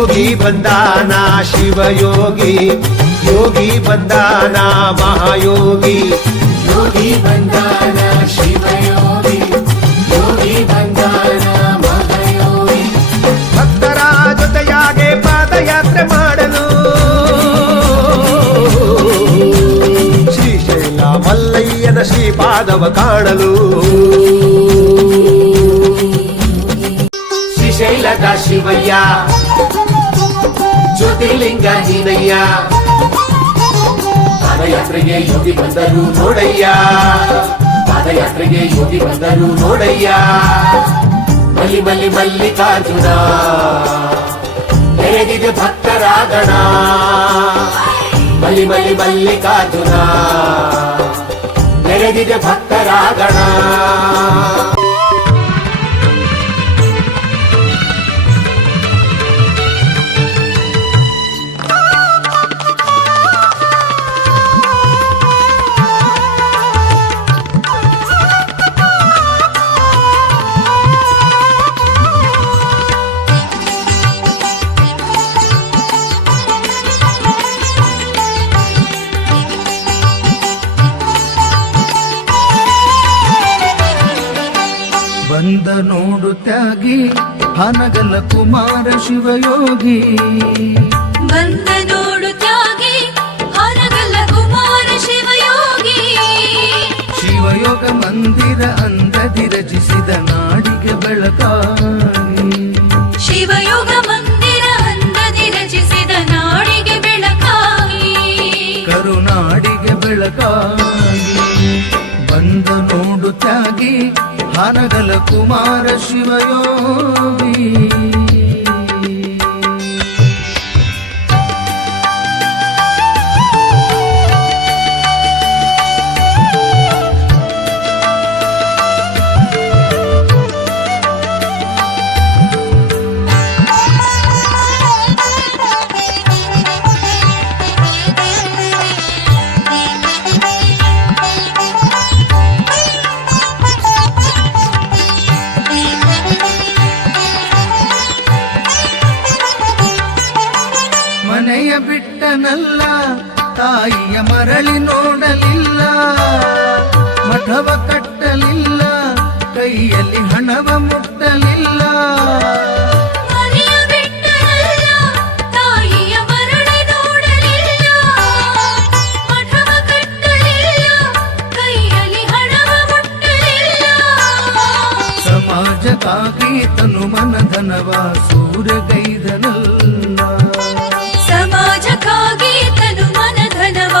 ಯೋಗಿ ಬಂದಾನ ಶಿವಯೋಗಿ ಯೋಗಿ ಬಂದಾನ ಮಹಾಯೋಗಿ ಯೋಗಿ ಬಂದಾನ ಶಿವಯೋಗಿ ಯೋಗಿ ಬಂದಾನ ಮಹಾಯೋಗಿ ಭಕ್ತರ ಜೊತೆಯಾಗೆ ಪಾದಯಾತ್ರೆ ಮಾಡಲು ಶ್ರೀಶೈಲ ಮಲ್ಲಯ್ಯನ ಶ್ರೀಪಾದವ ಕಾಣಲು ಶ್ರೀಶೈಲದ ಶಿವಯ್ಯ ಜ್ಯೋತಿರ್ಲಿಂಗಾಂಜನೇಯ ಪಾದಯಾತ್ರೆಗೆ ಯೋಗಿ ಬಂದರು ನೋಡಯ್ಯ ಪಾದಯಾತ್ರೆಗೆ ಯೋಗಿ ಬಂದರು ನೋಡಯ್ಯ ಮಲ್ಲಿ ಮಲ್ಲಿ ಮಲ್ಲಿಕಾರ್ಜುನ ಬೆಳೆದಿದೆ ಭಕ್ತರಾಗಣ ಮಲ್ಲಿ ಮಲ್ಲಿ ಮಲ್ಲಿಕಾರ್ಜುನ ಬೆಳೆದಿದೆ ಭಕ್ತರಾಗಣ ಹನಗಲ ಕುಮಾರ ಶಿವಯೋಗಿ ಬಂದ ನೋಡು ತ್ಯಾಗಿ ಹನಗಲ ಕುಮಾರ ಶಿವಯೋಗಿ ಶಿವಯೋಗ ಮಂದಿರ ಅಂದದಿ ರಚಿಸಿದ ನಾಡಿಗೆ ಬೆಳಕಾಗಿ ಶಿವಯೋಗ ಮಂದಿರ ಅಂದದಿ ರಚಿಸಿದ ನಾಡಿಗೆ ಬೆಳಕಾಗಿ ಕರುನಾಡಿಗೆ ಬೆಳಕಾಗಿ ಬಂದ ತ್ಯಾಗಿ జ్ఞానగల కుమార శివయోగి ತಾಯಿಯ ಮರಳಿ ನೋಡಲಿಲ್ಲ ಮಠವ ಕಟ್ಟಲಿಲ್ಲ ಕೈಯಲ್ಲಿ ಹಣವ ಮುಟ್ಟಲಿಲ್ಲ ಸಮಾಜಕ್ಕಾಗಿ ತನು ಮನಧನವ ಸೂರ್ಯಗೈದನಲ್ಲ ರಾಜಕಾಗಿ ತನು ಮನಧನವ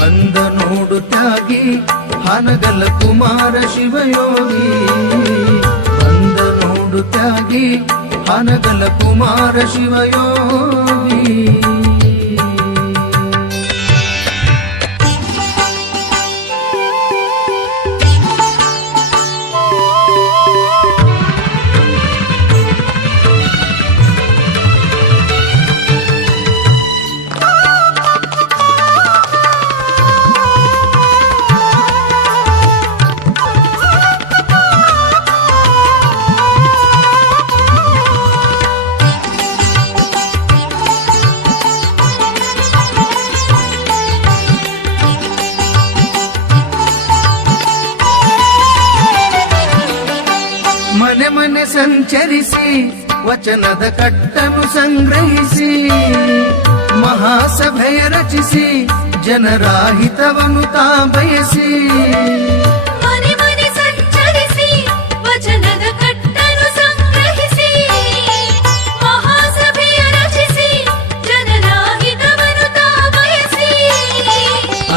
ಬಂದ ನೋಡು ತ್ಯಾಗಿ ಹನಗಲ ಕುಮಾರ ಶಿವಯೋಗಿ ಬಂದ ನೋಡು ತ್ಯಾಗಿ ಹನಗಲ ಕುಮಾರ ಶಿವಯೋಗಿ ವಚನದ ಕಟ್ಟನ್ನು ಸಂಗ್ರಹಿಸಿ ಮಹಾಸಭೆಯ ರಚಿಸಿ ಜನರ ಹಿತವನ್ನು ತಾ ಬಯಸಿ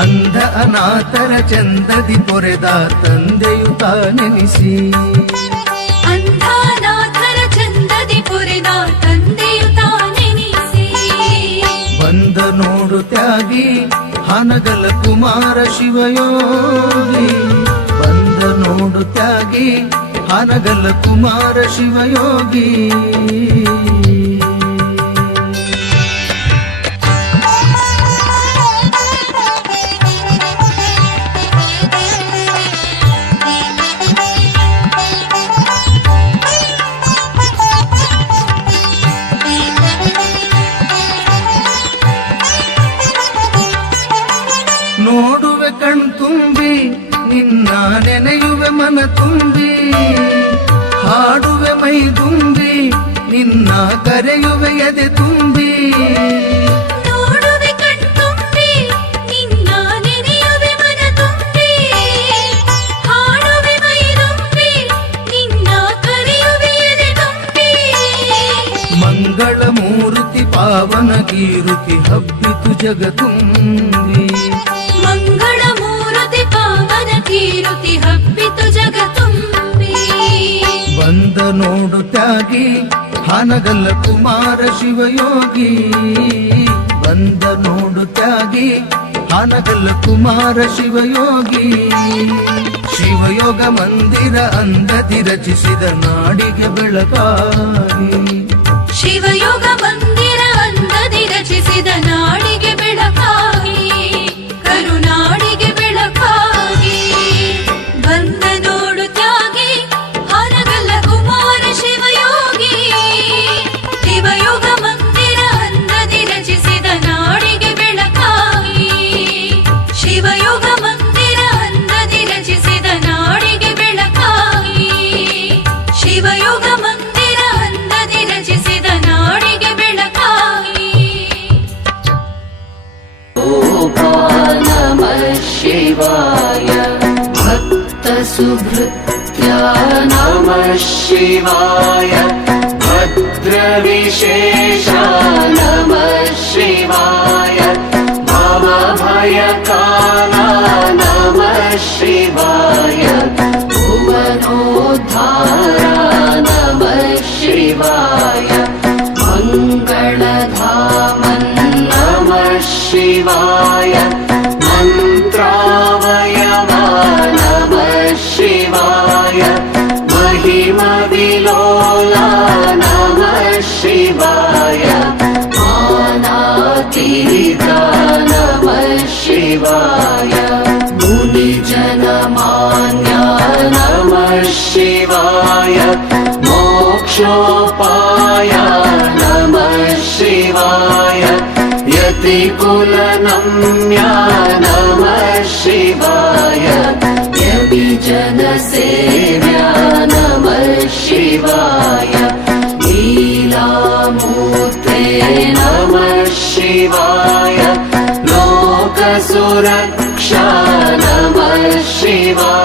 ಅಂಧ ಅನಾಥರ ಚಂದದಿ ಪೊರೆದ ತಂದೆಯು ತಾನೆನಿಸಿ ತ್ಯಾಗಿ ಹನಗಲ ಕುಮಾರ ಶಿವಯೋಗಿ ಬಂದ ನೋಡು ತ್ಯಾಗಿ ಹನಗಲ ಕುಮಾರ ಶಿವಯೋಗಿ ನೋಡುವೆ ಕಣ್ತುಂಬಿ ನಿನ್ನ ನೆನೆಯುವೆ ಮನ ತುಂಬಿ ಹಾಡುವೆ ಮೈ ತುಂಬಿ ನಿನ್ನ ಕರೆಯುವೆ ಎದೆ ತುಂಬಿ ಮಂಗಳ ಮೂರ್ತಿ ಪಾವನ ಕೀರುತಿ ಹಬ್ಬಿತು ಜಗತುಂಬಿ ಮಂಗಳ ಪಾವನ ಕೀರುತಿ ಹಬ್ಬಿತು ಜಗ ತುಂಬಿ ಬಂದ ನೋಡು ತ್ಯಾಗಿ ಹಾನಗಲ್ಲ ಕುಮಾರ ಶಿವಯೋಗಿ ಬಂದ ನೋಡು ತ್ಯಾಗಿ ಹಾನಗಲ್ಲ ಕುಮಾರ ಶಿವಯೋಗಿ ಶಿವಯೋಗ ಮಂದಿರ ಅಂದದಿ ರಚಿಸಿದ ನಾಡಿಗೆ ಬೆಳಕಾಗಿ ಶಿವಯೋಗ ಮಂದಿರ ಅಂದದಿ ರಚಿಸಿದ ನಾಡಿಗೆ शिवाय भक्तसुभृत्या नमः शिवाय भद्रविशेषा नमः शिवाय मम नमः शिवाय शोपाया नमः शिवाय यति कुलनं नमः शिवाय यति जनसेव्या नमः शिवाय नीरामूत्रे नमः शिवाय लोकसुरक्षा नमः शिवाय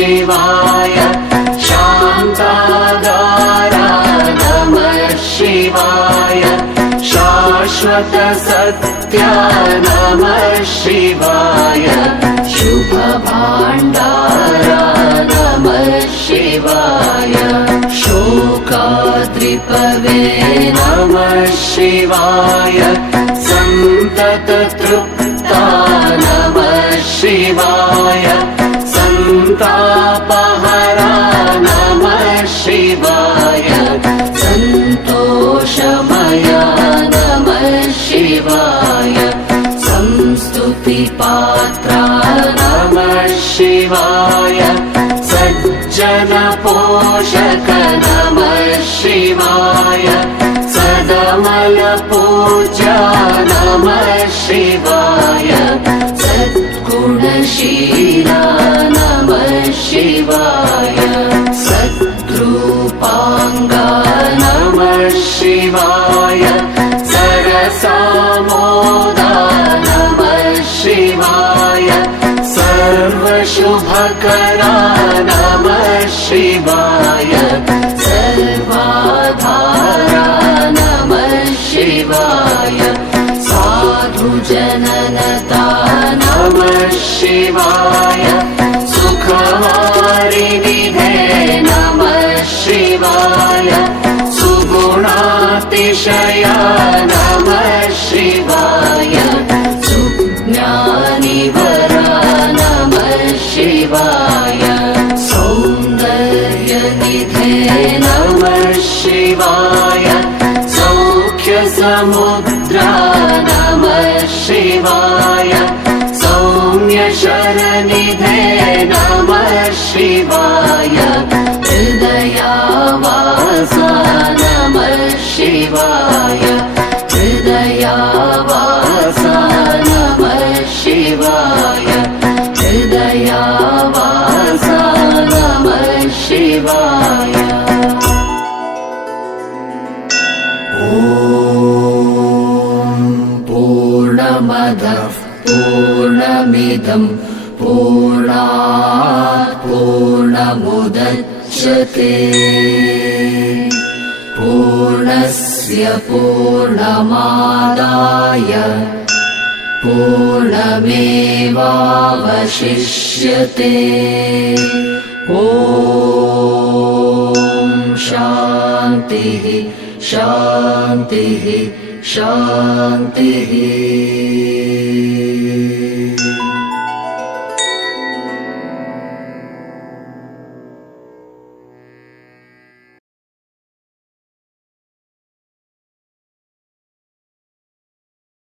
शिवाय शान्ताय नमः शिवाय शाश्वत सत्या नमः शिवाय शुभभाण्डाराय नमः शिवाय शोकात्रिपवे नमः शिवाय सन्तत नमः शिवाय पापरा नमः शिवाय सन्तोषमया नमः शिवाय संस्तुतिपात्रा नमः शिवाय सज्जनपोषक नमः शिवाय सदमयपोचा नमः शिवाय सद्गुणशीला शिवाय सुखमारे विधे नमः शिवाय सुगुणातिषया नमः शिवाय सुज्ञानि नमः शिवाय सौन्दर्य नमः शिवाय सौख्यसमुद्रा समुद्रा नमः शिवाय शरणनिधे नमः शिवाय हृदयावास पूर्णमिदम् पूर्णात् पूर्णमुदच्छते पूर्णस्य पूर्णमादाय पूर्णमेवावशिष्यते ओ शान्तिः शान्तिः शान्तिः